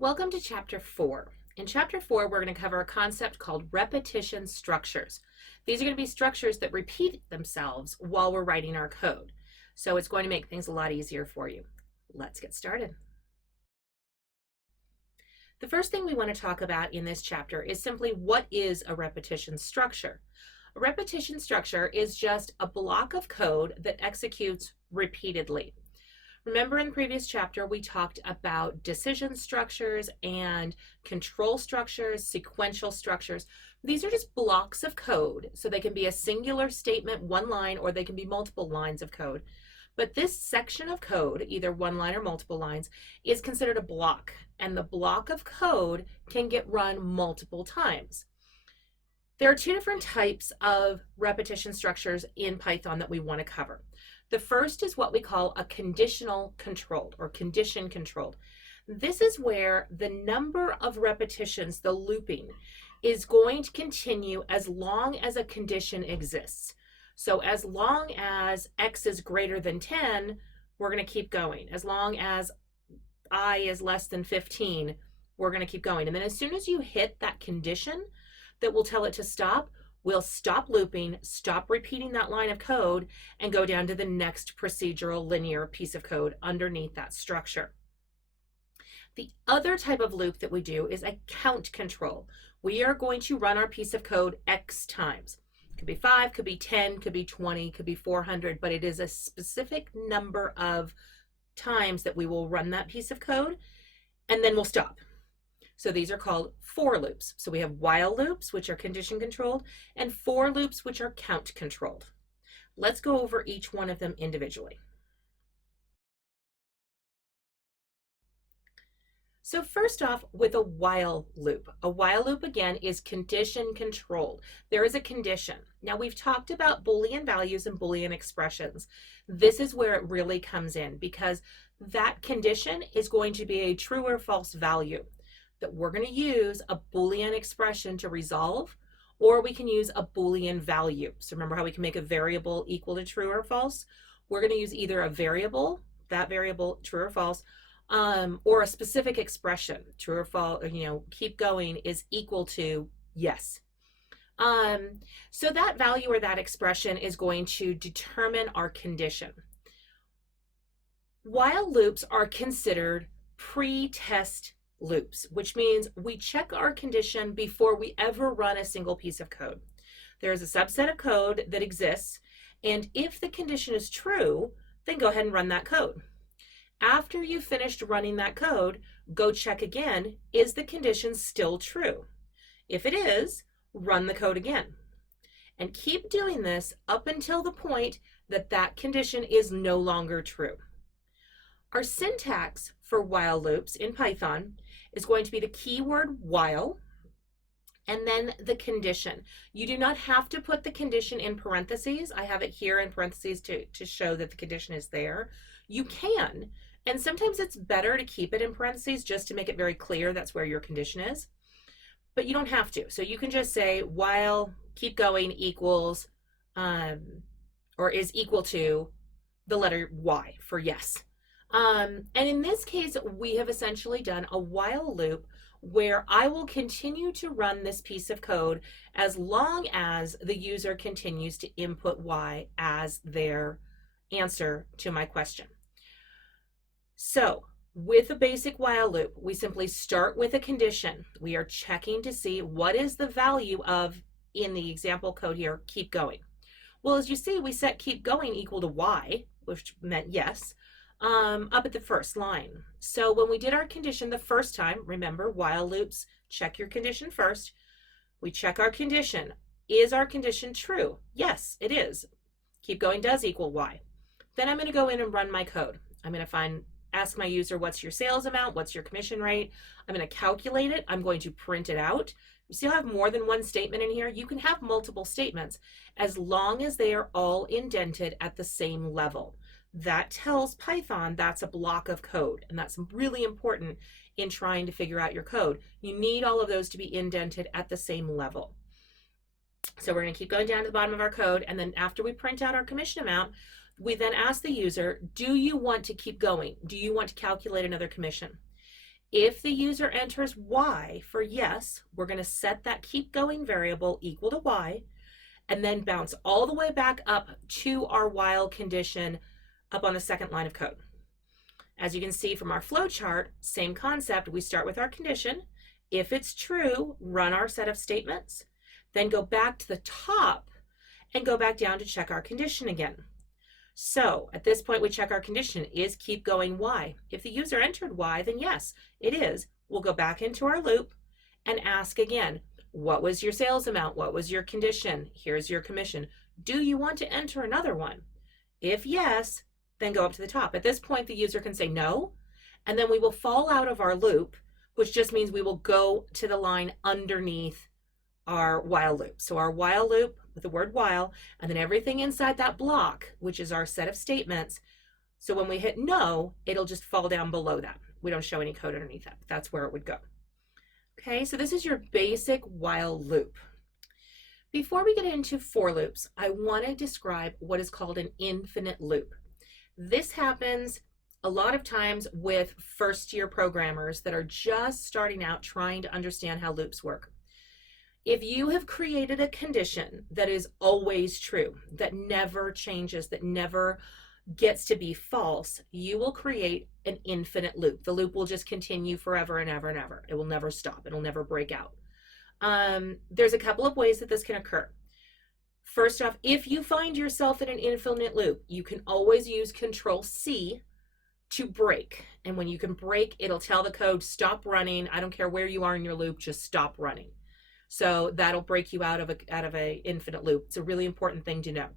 Welcome to Chapter 4. In Chapter 4, we're going to cover a concept called repetition structures. These are going to be structures that repeat themselves while we're writing our code. So it's going to make things a lot easier for you. Let's get started. The first thing we want to talk about in this chapter is simply what is a repetition structure. A repetition structure is just a block of code that executes repeatedly. Remember in the previous chapter, we talked about decision structures and control structures, sequential structures. These are just blocks of code, so they can be a singular statement, one line, or they can be multiple lines of code. But this section of code, either one line or multiple lines, is considered a block, and the block of code can get run multiple times. There are two different types of repetition structures in Python that we want to cover. The first is what we call a conditional controlled or condition controlled. This is where the number of repetitions, the looping, is going to continue as long as a condition exists. So as long as x is greater than 10, we're going to keep going. As long as I is less than 15, we're going to keep going. And then as soon as you hit that condition that will tell it to stop, we'll stop looping, stop repeating that line of code, and go down to the next procedural linear piece of code underneath that structure. The other type of loop that we do is a count control. We are going to run our piece of code X times. Could be 5, could be 10, could be 20, could be 400, but it is a specific number of times that we will run that piece of code, and then we'll stop. So these are called for loops. So we have while loops, which are condition controlled, and for loops, which are count controlled. Let's go over each one of them individually. So first off, with a while loop. A while loop, again, is condition controlled. There is a condition. Now, we've talked about Boolean values and Boolean expressions. This is where it really comes in, because that condition is going to be a true or false value that we're going to use a Boolean expression to resolve, or we can use a Boolean value. So remember how we can make a variable equal to true or false? We're going to use either a variable, that variable, true or false, or a specific expression, true or false, keep going is equal to yes. So that value or that expression is going to determine our condition. While loops are considered pre-test loops, which means we check our condition before we ever run a single piece of code. There is a subset of code that exists, and if the condition is true, then go ahead and run that code. After you've finished running that code, go check again, is the condition still true? If it is, run the code again. And keep doing this up until the point that that condition is no longer true. Our syntax for while loops in Python is going to be the keyword while and then the condition. You do not have to put the condition in parentheses. I have it here in parentheses to show that the condition is there. You can, and sometimes it's better to keep it in parentheses just to make it very clear that's where your condition is, but you don't have to. So you can just say while keep going equals or is equal to the letter Y for yes. And in this case, we have essentially done a while loop where I will continue to run this piece of code as long as the user continues to input Y as their answer to my question. So with a basic while loop, we simply start with a condition. We are checking to see what is the value of, in the example code here, keep going. Well, as you see, we set keep going equal to Y, which meant yes. Up at the first line. So when we did our condition the first time, remember while loops, check your condition first. We check our condition. Is our condition true? Yes, it is. Keep going does equal Y. Then I'm going to go in and run my code. I'm going to ask my user, what's your sales amount? What's your commission rate? I'm going to calculate it. I'm going to print it out. You still have more than one statement in here. You can have multiple statements as long as they are all indented at the same level. That tells Python that's a block of code, and that's really important in trying to figure out your code. You need all of those to be indented at the same level. So we're going to keep going down to the bottom of our code, and then after we print out our commission amount, we then ask the user, do you want to keep going? Do you want to calculate another commission? If the user enters y for yes, we're going to set that keep going variable equal to y, and then bounce all the way back up to our while condition up on the second line of code. As you can see from our flow chart, same concept. We start with our condition. If it's true, run our set of statements, then go back to the top and go back down to check our condition again. So at this point, we check our condition. Is keep going y? If the user entered y, then yes, it is. We'll go back into our loop and ask again, what was your sales amount? What was your condition? Here's your commission. Do you want to enter another one? If yes, then go up to the top. At this point, the user can say no, and then we will fall out of our loop, which just means we will go to the line underneath our while loop. So our while loop with the word while, and then everything inside that block, which is our set of statements. So when we hit no, it'll just fall down below that. We don't show any code underneath that. That's where it would go. Okay, so this is your basic while loop. Before we get into for loops, I want to describe what is called an infinite loop. This happens a lot of times with first-year programmers that are just starting out trying to understand how loops work. If you have created a condition that is always true, that never changes, that never gets to be false, you will create an infinite loop. The loop will just continue forever and ever and ever. It will never stop. It'll never break out. There's a couple of ways that this can occur. First off, if you find yourself in an infinite loop, you can always use Control-C to break. And when you can break, it'll tell the code, stop running. I don't care where you are in your loop, just stop running. So that'll break you out of a infinite loop. It's a really important thing to know.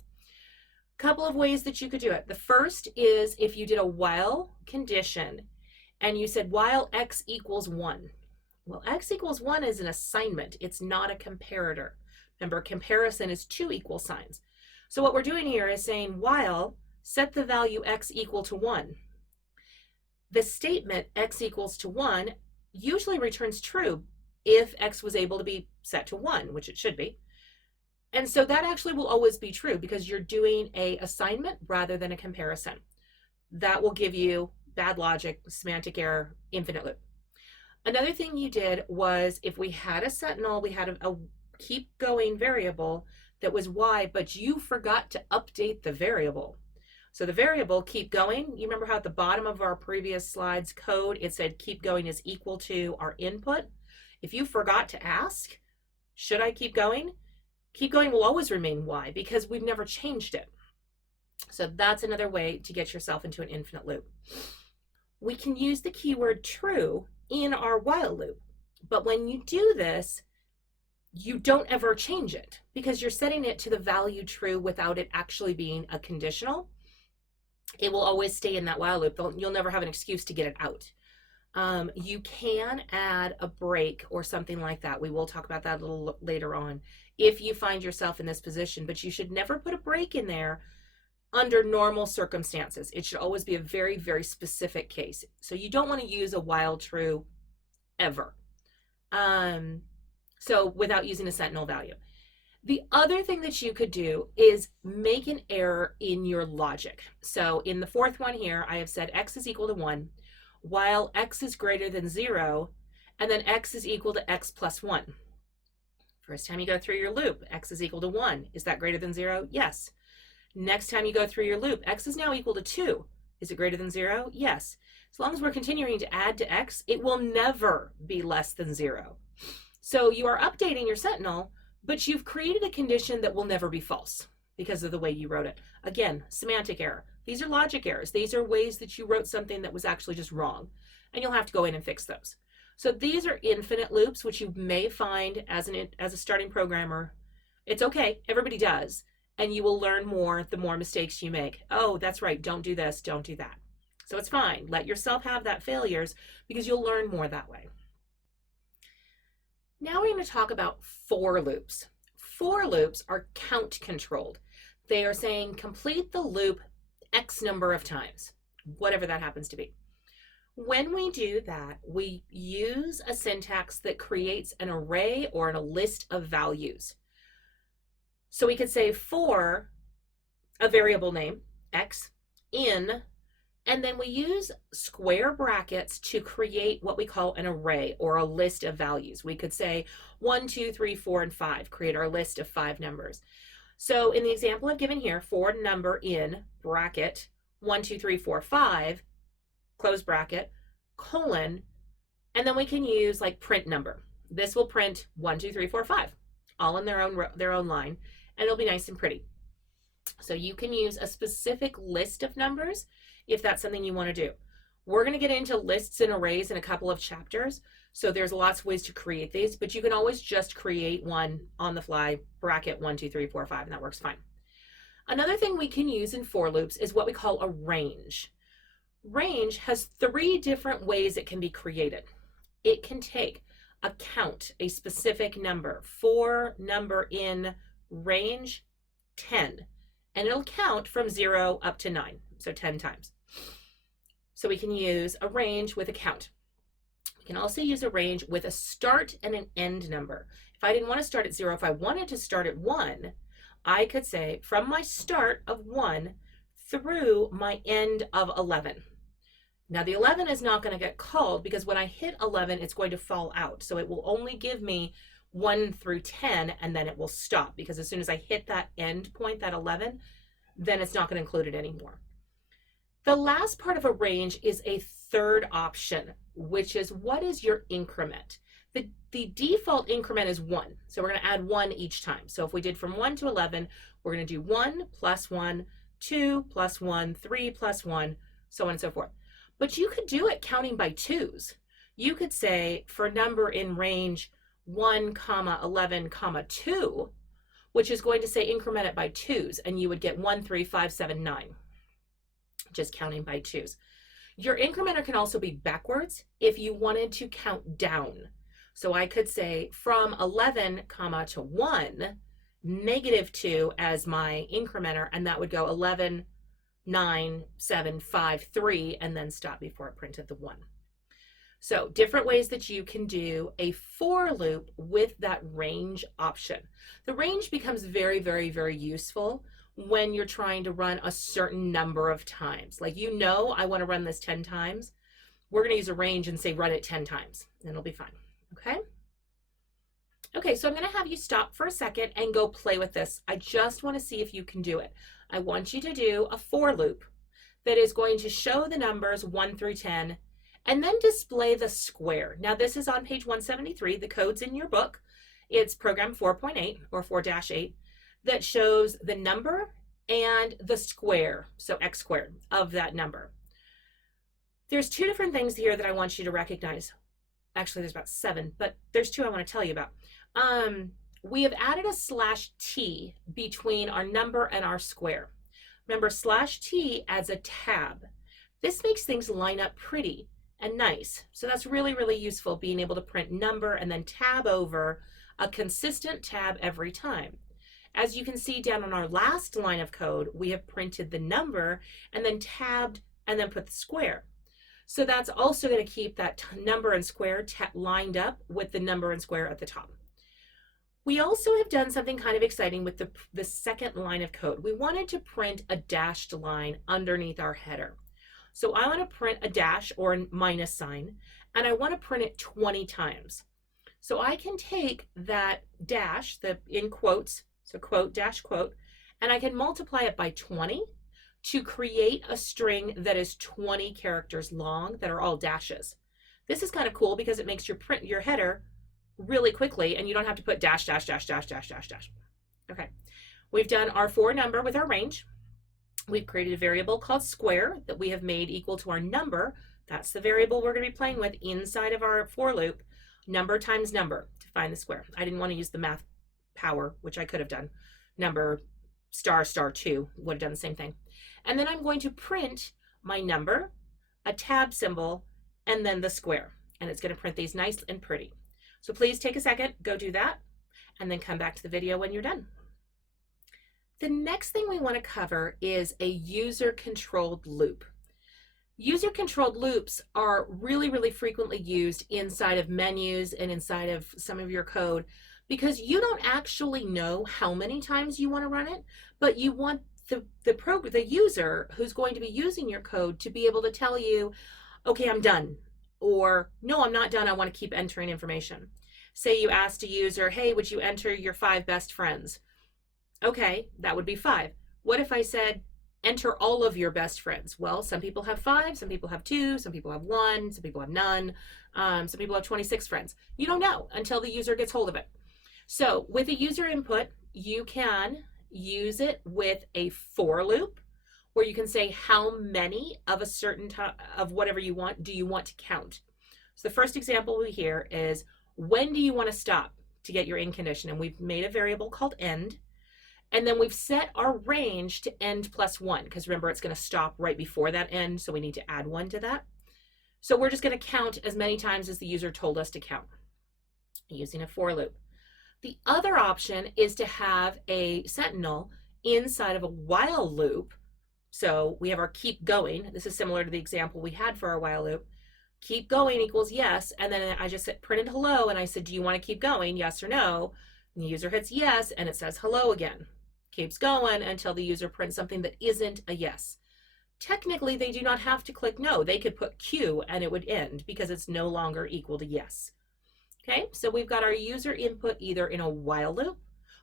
Couple of ways that you could do it. The first is if you did a while condition and you said while x equals 1. Well, x equals 1 is an assignment. It's not a comparator. Remember, comparison is two equal signs. So what we're doing here is saying while set the value x equal to 1. The statement x equals to 1 usually returns true if x was able to be set to 1, which it should be. And so that actually will always be true because you're doing a assignment rather than a comparison. That will give you bad logic, semantic error, infinite loop. Another thing you did was if we had a Sentinel, we had a keep going variable that was y, but you forgot to update the variable. So the variable keep going, you remember how at the bottom of our previous slides code, it said keep going is equal to our input. If you forgot to ask, should I keep going? Keep going will always remain y because we've never changed it. So that's another way to get yourself into an infinite loop. We can use the keyword true in our while loop, but when you do this, you don't ever change it because you're setting it to the value true without it actually being a conditional. It will always stay in that while loop. You'll never have an excuse to get it out. You can add a break or something like that. We will talk about that a little later on if you find yourself in this position, but you should never put a break in there under normal circumstances. It should always be a very, very specific case. So you don't want to use a while true ever. So without using a Sentinel value. The other thing that you could do is make an error in your logic. So in the fourth one here, I have said x is equal to 1, while x is greater than 0, and then x is equal to x plus 1. First time you go through your loop, x is equal to 1. Is that greater than 0? Yes. Next time you go through your loop, x is now equal to 2. Is it greater than 0? Yes. As long as we're continuing to add to x, it will never be less than 0. So you are updating your Sentinel, but you've created a condition that will never be false because of the way you wrote it. Again, semantic error. These are logic errors. These are ways that you wrote something that was actually just wrong, and you'll have to go in and fix those. So these are infinite loops, which you may find as a starting programmer. It's okay, everybody does, and you will learn more the more mistakes you make. Oh, that's right, don't do this, don't do that. So it's fine. Let yourself have that failures because you'll learn more that way. Now we're going to talk about for loops. For loops are count controlled. They are saying complete the loop X number of times, whatever that happens to be. When we do that, we use a syntax that creates an array or a list of values. So we could say for a variable name, X, in And then we use square brackets to create what we call an array or a list of values. We could say 1, 2, 3, 4, and 5, create our list of 5 numbers. So in the example I've given here, for number in bracket 1, 2, 3, 4, 5, close bracket, colon, and then we can use like print number. This will print 1, 2, 3, 4, 5, all in their own line, and it'll be nice and pretty. So you can use a specific list of numbers if that's something you want to do. We're going to get into lists and arrays in a couple of chapters, so there's lots of ways to create these, but you can always just create one on the fly, bracket 1, 2, 3, 4, 5, and that works fine. Another thing we can use in for loops is what we call a range. Range has 3 different ways it can be created. It can take a count, a specific number, for number in range 10, and it'll count from 0 up to 9, so 10 times. So we can use a range with a count. We can also use a range with a start and an end number. If I didn't want to start at 0, if I wanted to start at 1, I could say from my start of 1 through my end of 11. Now the 11 is not going to get called because when I hit 11, it's going to fall out. So it will only give me 1 through 10, and then it will stop, because as soon as I hit that end point, that 11, then it's not going to include it anymore. The last part of a range is a third option, which is what is your increment? The default increment is 1, so we're going to add 1 each time. So if we did from 1 to 11, we're going to do 1 plus 1, 2 plus 1, 3 plus 1, so on and so forth. But you could do it counting by 2s. You could say for number in range 1, 11, 2, which is going to say increment it by 2s, and you would get 1, 3, 5, 7, 9, just counting by 2s. Your incrementer can also be backwards if you wanted to count down. So I could say from 11, to 1, -2 as my incrementer, and that would go 11, 9, 7, 5, 3, and then stop before it printed the 1. So different ways that you can do a for loop with that range option. The range becomes very, very, very useful when you're trying to run a certain number of times. Like, you know, I want to run this 10 times. We're going to use a range and say run it 10 times, and it'll be fine. Okay? Okay, so I'm going to have you stop for a second and go play with this. I just want to see if you can do it. I want you to do a for loop that is going to show the numbers 1 through 10 and then display the square. Now, this is on page 173. The code's in your book. It's program 4.8 or 4-8 that shows the number and the square, so x squared, of that number. There's 2 different things here that I want you to recognize. Actually, there's about 7, but there's 2 I want to tell you about. We have added a /t between our number and our square. Remember, /t adds a tab. This makes things line up pretty and nice. So that's really, really useful, being able to print number and then tab over a consistent tab every time. As you can see down on our last line of code, we have printed the number and then tabbed and then put the square. So that's also going to keep that number and square lined up with the number and square at the top. We also have done something kind of exciting with the second line of code. We wanted to print a dashed line underneath our header. So I want to print a dash or a minus sign, and I want to print it 20 times. So I can take that dash, the in quotes, so quote dash quote, and I can multiply it by 20 to create a string that is 20 characters long that are all dashes. This is kind of cool because it makes your header really quickly, and you don't have to put dash, dash, dash, dash, dash, dash, dash. Okay, we've done our for number with our range. We've created a variable called square that we have made equal to our number. That's the variable we're going to be playing with inside of our for loop, number times number, to find the square. I didn't want to use the math power, which I could have done. Number star star 2 would have done the same thing. And then I'm going to print my number, a tab symbol, and then the square. And it's going to print these nice and pretty. So please take a second, go do that, and then come back to the video when you're done. The next thing we want to cover is a user-controlled loop. User-controlled loops are really, really frequently used inside of menus and inside of some of your code because you don't actually know how many times you want to run it, but you want the user who's going to be using your code to be able to tell you, okay, I'm done, or no, I'm not done, I want to keep entering information. Say you asked a user, hey, would you enter your 5 best friends? Okay, that would be 5. What if I said, enter all of your best friends? Well, some people have 5, some people have 2, some people have 1, some people have none, some people have 26 friends. You don't know until the user gets hold of it. So with a user input, you can use it with a for loop, where you can say how many of a certain of whatever you want do you want to count. So the first example we hear is, when do you want to stop to get your end condition? And we've made a variable called end. And then we've set our range to end plus 1, because remember, it's going to stop right before that end, so we need to add 1 to that. So we're just going to count as many times as the user told us to count using a for loop. The other option is to have a Sentinel inside of a while loop. So we have our keep going. This is similar to the example we had for our while loop. Keep going equals yes, and then I just printed hello, and I said, do you want to keep going, yes or no? And the user hits yes, and it says hello again. Keeps going until the user prints something that isn't a yes. Technically, they do not have to click no. They could put Q and it would end, because it's no longer equal to yes. Okay, so we've got our user input either in a while loop,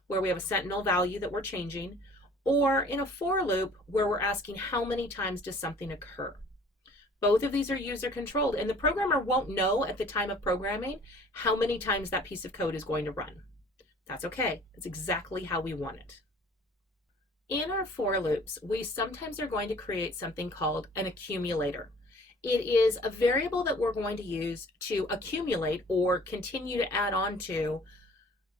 where we have a Sentinel value that we're changing, or in a for loop, where we're asking how many times does something occur. Both of these are user controlled, and the programmer won't know at the time of programming how many times that piece of code is going to run. That's okay. It's exactly how we want it. In our for loops, we sometimes are going to create something called an accumulator. It is a variable that we're going to use to accumulate or continue to add on to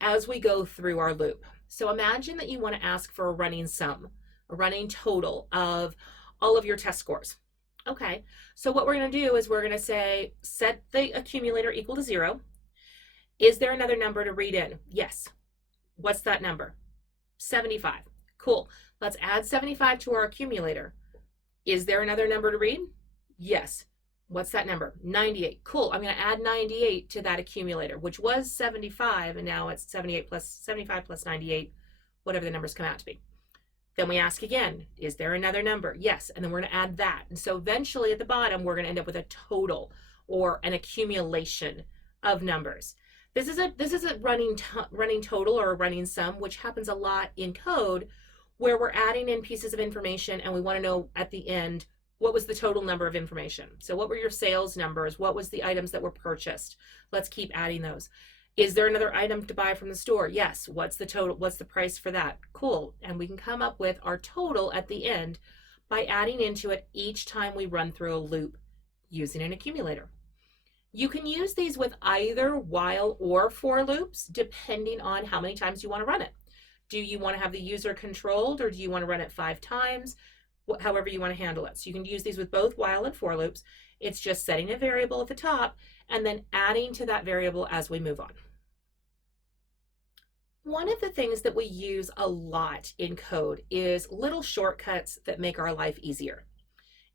as we go through our loop. So imagine that you want to ask for a running sum, a running total of all of your test scores. Okay, so what we're going to do is we're going to say, set the accumulator equal to 0. Is there another number to read in? Yes. What's that number? 75. Cool. Let's add 75 to our accumulator. Is there another number to read? Yes. What's that number? 98. Cool. I'm going to add 98 to that accumulator, which was 75, and now it's 78 plus 75 plus 98, whatever the numbers come out to be. Then we ask again, is there another number? Yes, and then we're going to add that. And so eventually at the bottom, we're going to end up with a total or an accumulation of numbers. This is a running total or a running sum, which happens a lot in code, where we're adding in pieces of information and we want to know at the end, what was the total number of information? So what were your sales numbers? What was the items that were purchased? Let's keep adding those. Is there another item to buy from the store? Yes. What's the total? What's the price for that? Cool. And we can come up with our total at the end by adding into it each time we run through a loop using an accumulator. You can use these with either while or for loops, depending on how many times you want to run it. Do you want to have the user controlled, or do you want to run it 5 times? However you want to handle it. So you can use these with both while and for loops. It's just setting a variable at the top and then adding to that variable as we move on. One of the things that we use a lot in code is little shortcuts that make our life easier.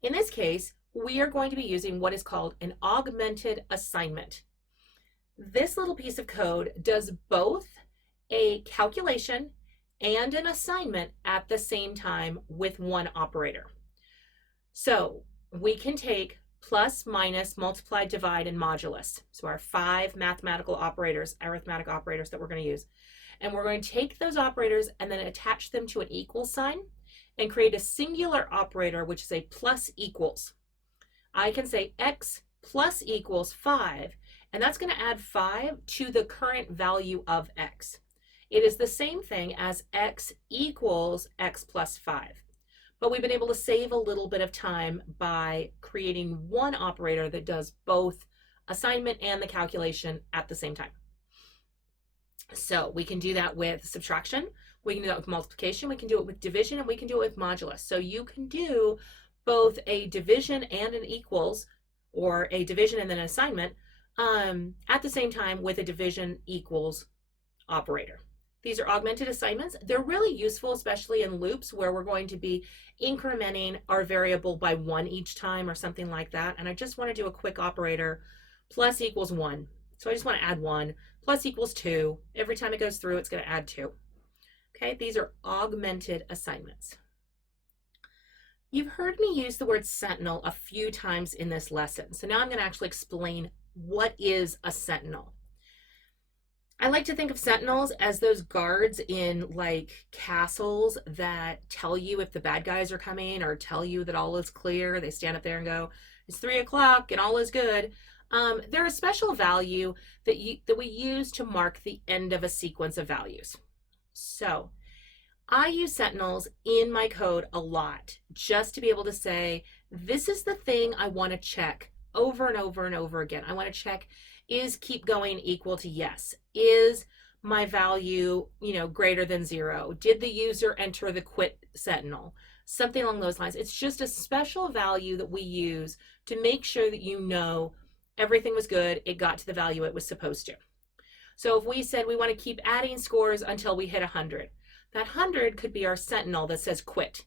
In this case, we are going to be using what is called an augmented assignment. This little piece of code does both a calculation and an assignment at the same time with one operator. So we can take plus, minus, multiply, divide, and modulus. So our 5 mathematical operators, arithmetic operators that we're going to use. And we're going to take those operators and then attach them to an equal sign and create a singular operator, which is a plus equals. I can say x plus equals 5, and that's going to add 5 to the current value of x. It is the same thing as x equals x plus 5. But we've been able to save a little bit of time by creating one operator that does both assignment and the calculation at the same time. So we can do that with subtraction, we can do that with multiplication, we can do it with division, and we can do it with modulus. So you can do both a division and an equals, or a division and then an assignment, at the same time with a division equals operator. These are augmented assignments. They're really useful, especially in loops where we're going to be incrementing our variable by 1 each time or something like that. And I just want to do a quick operator, plus equals 1. So I just want to add 1, plus equals 2. Every time it goes through, it's going to add 2. Okay, these are augmented assignments. You've heard me use the word sentinel a few times in this lesson. So now I'm going to actually explain what is a sentinel. I like to think of sentinels as those guards in like castles that tell you if the bad guys are coming or tell you that all is clear. They stand up there and go, it's 3 o'clock and all is good. They're a special value that we use to mark the end of a sequence of values. So I use sentinels in my code a lot just to be able to say, this is the thing I want to check over and over and over again. I want to check, is keep going equal to yes? Is my value, greater than 0? Did the user enter the quit sentinel? Something along those lines. It's just a special value that we use to make sure that everything was good, it got to the value it was supposed to. So if we said we want to keep adding scores until we hit 100, that 100 could be our sentinel that says quit.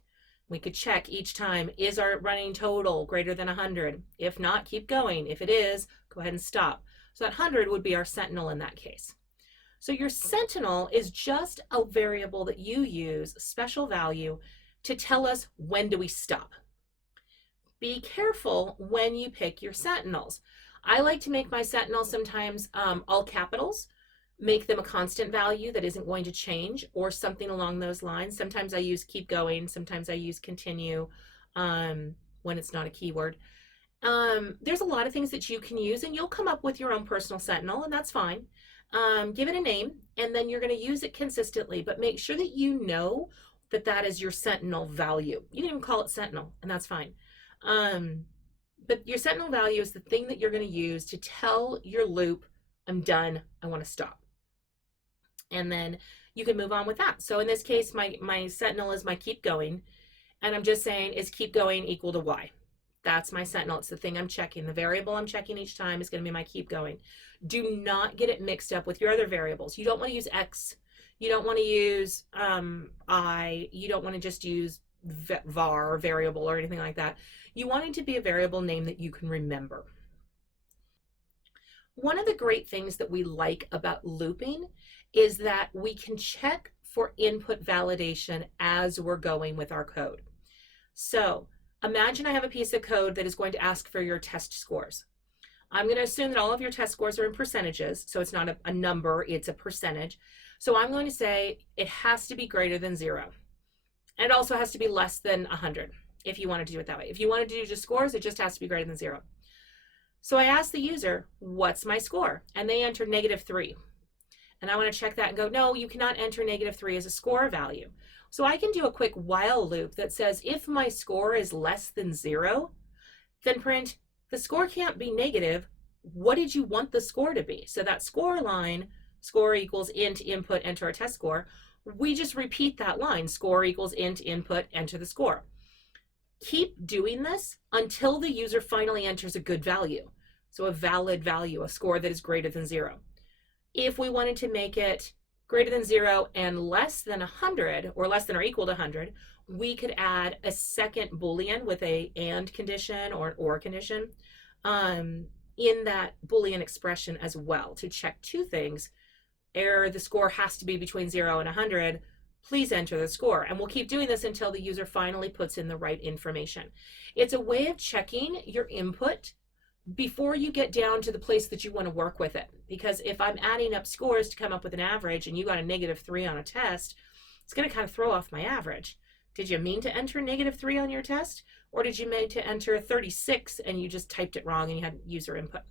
We could check each time, is our running total greater than 100? If not, keep going. If it is, go ahead and stop. So that 100 would be our sentinel in that case. So your sentinel is just a variable that you use, a special value, to tell us when do we stop. Be careful when you pick your sentinels. I like to make my sentinels sometimes all capitals, make them a constant value that isn't going to change, or something along those lines. Sometimes I use keep going, sometimes I use continue when it's not a keyword. There's a lot of things that you can use, and you'll come up with your own personal sentinel, and that's fine. Give it a name, and then you're going to use it consistently, but make sure that you know that that is your sentinel value. You can even call it sentinel, and that's fine. But your sentinel value is the thing that you're going to use to tell your loop, I'm done, I want to stop. And then you can move on with that. So in this case, my sentinel is my keep going, and I'm just saying, is keep going equal to y? That's my sentinel. It's the thing I'm checking. The variable I'm checking each time is going to be my keep going. Do not get it mixed up with your other variables. You don't want to use x. You don't want to use I. You don't want to just use var, variable, or anything like that. You want it to be a variable name that you can remember. One of the great things that we like about looping is that we can check for input validation as we're going with our code. So imagine I have a piece of code that is going to ask for your test scores. I'm going to assume that all of your test scores are in percentages, so it's not a number, it's a percentage. So I'm going to say it has to be greater than 0. And it also has to be less than 100, if you want to do it that way. If you want to do just scores, it just has to be greater than 0. So I asked the user, what's my score? And they entered -3. And I want to check that and go, no, you cannot enter -3 as a score value. So I can do a quick while loop that says, if my score is less than 0, then print, the score can't be negative. What did you want the score to be? So that score line, score equals int input, enter a test score. We just repeat that line, score equals int input, enter the score. Keep doing this until the user finally enters a good value. So a valid value, a score that is greater than 0. If we wanted to make it greater than 0 and less than 100, or less than or equal to 100, we could add a second Boolean with a and condition or an or condition in that Boolean expression as well to check two things. Error, the score has to be between 0 and 100. Please enter the score. And we'll keep doing this until the user finally puts in the right information. It's a way of checking your input before you get down to the place that you want to work with it. Because if I'm adding up scores to come up with an average and you got a -3 on a test, it's going to kind of throw off my average. Did you mean to enter -3 on your test? Or did you mean to enter 36 and you just typed it wrong and you had user input?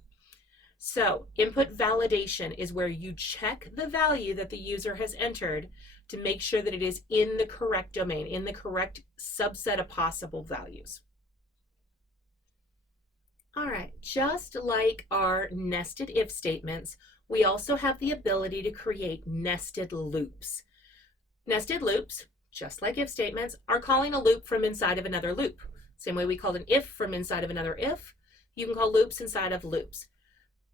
So input validation is where you check the value that the user has entered to make sure that it is in the correct domain, in the correct subset of possible values. All right, just like our nested if statements, we also have the ability to create nested loops. Nested loops, just like if statements, are calling a loop from inside of another loop. Same way we called an if from inside of another if, you can call loops inside of loops.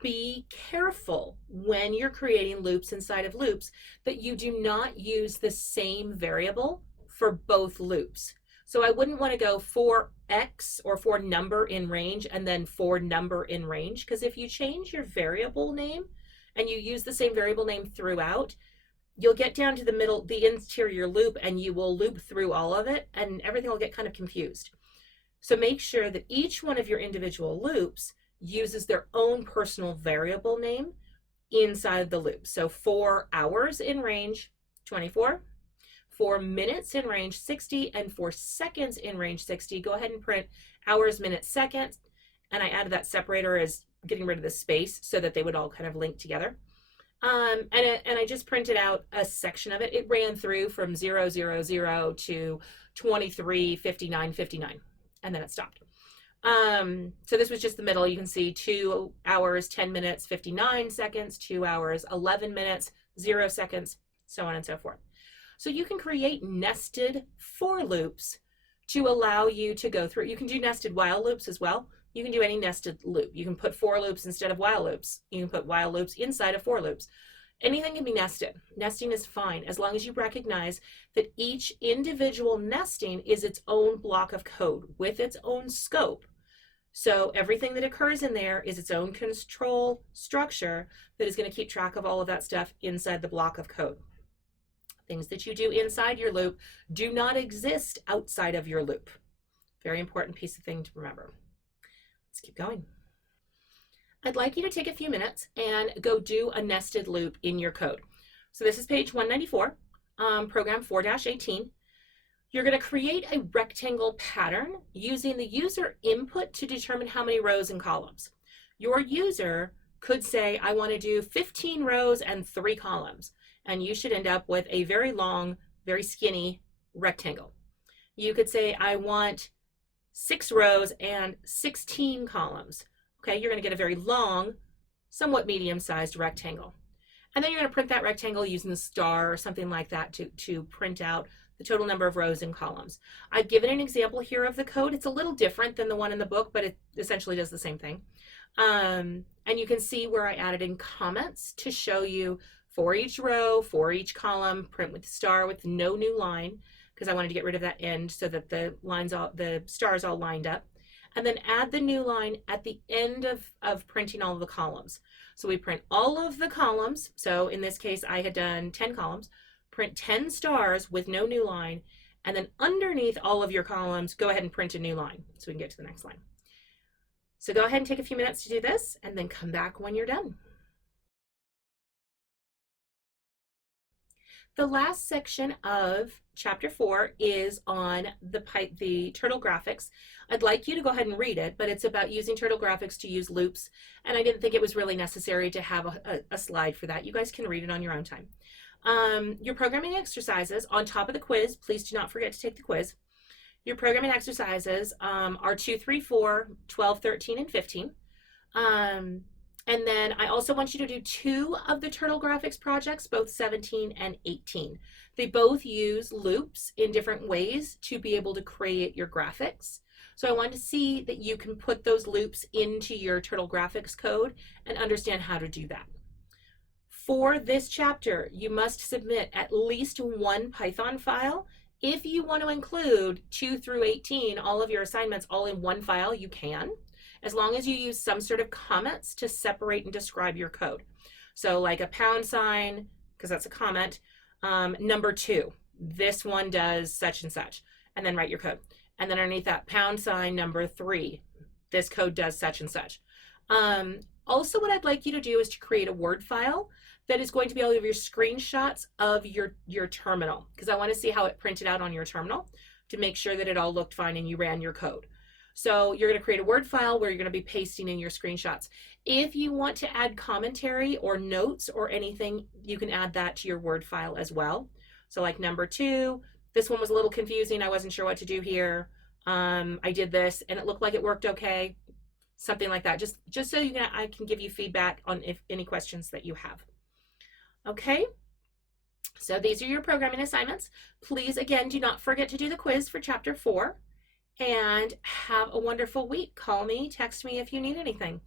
Be careful when you're creating loops inside of loops that you do not use the same variable for both loops. So I wouldn't want to go for X or for number in range and then for number in range, because if you change your variable name and you use the same variable name throughout, you'll get down to the middle, the interior loop, and you will loop through all of it and everything will get kind of confused. So make sure that each one of your individual loops uses their own personal variable name inside the loop. So 4 hours in range, 24, 4 minutes in range, 60, and 4 seconds in range, 60. Go ahead and print hours, minutes, seconds. And I added that separator as getting rid of the space so that they would all kind of link together. And I just printed out a section of it. It ran through from 000 to 23, 59, 59, and then it stopped. So this was just the middle. You can see 2 hours, 10 minutes, 59 seconds, 2 hours, 11 minutes, 0 seconds, so on and so forth. So you can create nested for loops to allow you to go through. You can do nested while loops as well. You can do any nested loop. You can put for loops instead of while loops. You can put while loops inside of for loops. Anything can be nested. Nesting is fine as long as you recognize that each individual nesting is its own block of code with its own scope. So everything that occurs in there is its own control structure that is going to keep track of all of that stuff inside the block of code. Things that you do inside your loop do not exist outside of your loop. Very important piece of thing to remember. Let's keep going. I'd like you to take a few minutes and go do a nested loop in your code. So this is page 194, program 4-18. You're going to create a rectangle pattern using the user input to determine how many rows and columns. Your user could say, I want to do 15 rows and 3 columns. And you should end up with a very long, very skinny rectangle. You could say, I want 6 rows and 16 columns. Okay, you're going to get a very long, somewhat medium-sized rectangle. And then you're going to print that rectangle using the star or something like that to print out the total number of rows and columns. I've given an example here of the code. It's a little different than the one in the book, but it essentially does the same thing. And you can see where I added in comments to show you for each row, for each column, print with the star with no new line, because I wanted to get rid of that end so that the stars all lined up. And then add the new line at the end of printing all of the columns. So we print all of the columns. So in this case, I had done 10 columns, print 10 stars with no new line, and then underneath all of your columns, go ahead and print a new line so we can get to the next line. So go ahead and take a few minutes to do this, and then come back when you're done. The last section of chapter 4 is on the turtle graphics. I'd like you to go ahead and read it, but it's about using turtle graphics to use loops, and I didn't think it was really necessary to have a slide for that. You guys can read it on your own time. Your programming exercises on top of the quiz, please do not forget to take the quiz. Your programming exercises are 2, 3, 4, 12, 13, and 15. And then I also want you to do 2 of the turtle graphics projects, both 17 and 18. They both use loops in different ways to be able to create your graphics. So I want to see that you can put those loops into your turtle graphics code and understand how to do that. For this chapter, you must submit at least 1 Python file. If you want to include 2 through 18, all of your assignments all in 1 file, you can, as long as you use some sort of comments to separate and describe your code. So like a $, because that's a comment, number 2, this one does such and such, and then write your code. And then underneath that $, number 3, this code does such and such. Also, what I'd like you to do is to create a Word file that is going to be all of your screenshots of your terminal, because I want to see how it printed out on your terminal to make sure that it all looked fine and you ran your code. So you're going to create a Word file where you're going to be pasting in your screenshots. If you want to add commentary or notes or anything, you can add that to your Word file as well. So like number 2, this one was a little confusing. I wasn't sure what to do here. I did this and it looked like it worked okay. Something like that. Just so I can give you feedback on if any questions that you have. Okay. So these are your programming assignments. Please, again, do not forget to do the quiz for chapter 4. And have a wonderful week. Call me, text me if you need anything.